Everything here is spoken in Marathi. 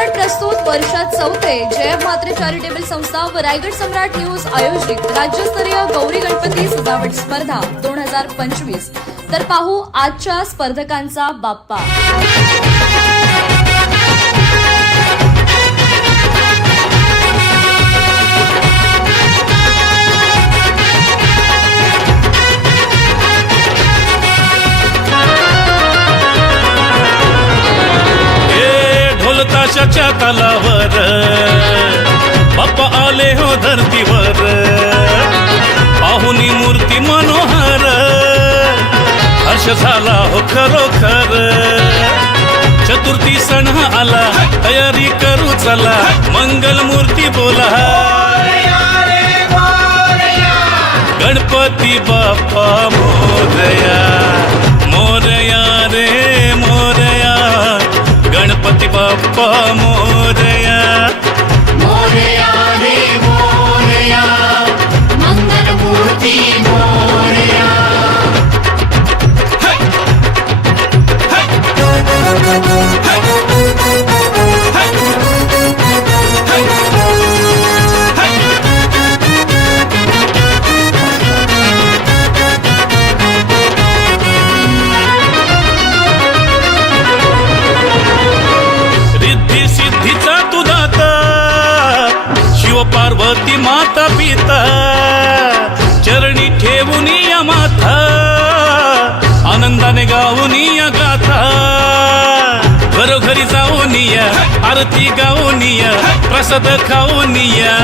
चित्रपट प्रस्तुत वर्षात चौथे जयब म्हात्रे चॅरिटेबल संस्था व रायगड सम्राट न्यूज आयोजित राज्यस्तरीय गौरी गणपती सजावट स्पर्धा 2025। तर पाहू आजच्या स्पर्धकांचा बाप्पा। ताशाच्या तालावर बाप्पा आले हो धरतीवर, पाहुनी मूर्ती मनोहर, हर्ष झाला हो खरोखर। चतुर्थी सण आला, तयारी करू चला, मंगल मूर्ती बोला, गणपती बाप्पा मोरया, मोरया रे मोरया, गणपती बाप्पा मोरया, मोरया रे मोरया, मंगल मूर्ती मोरया। पार्वती माता पिता चरणी ठेवून या माथा, आनंदाने गाऊन या गाथा, घरोघरी जाऊन या, आरती गाऊन या, प्रसाद खाऊन या।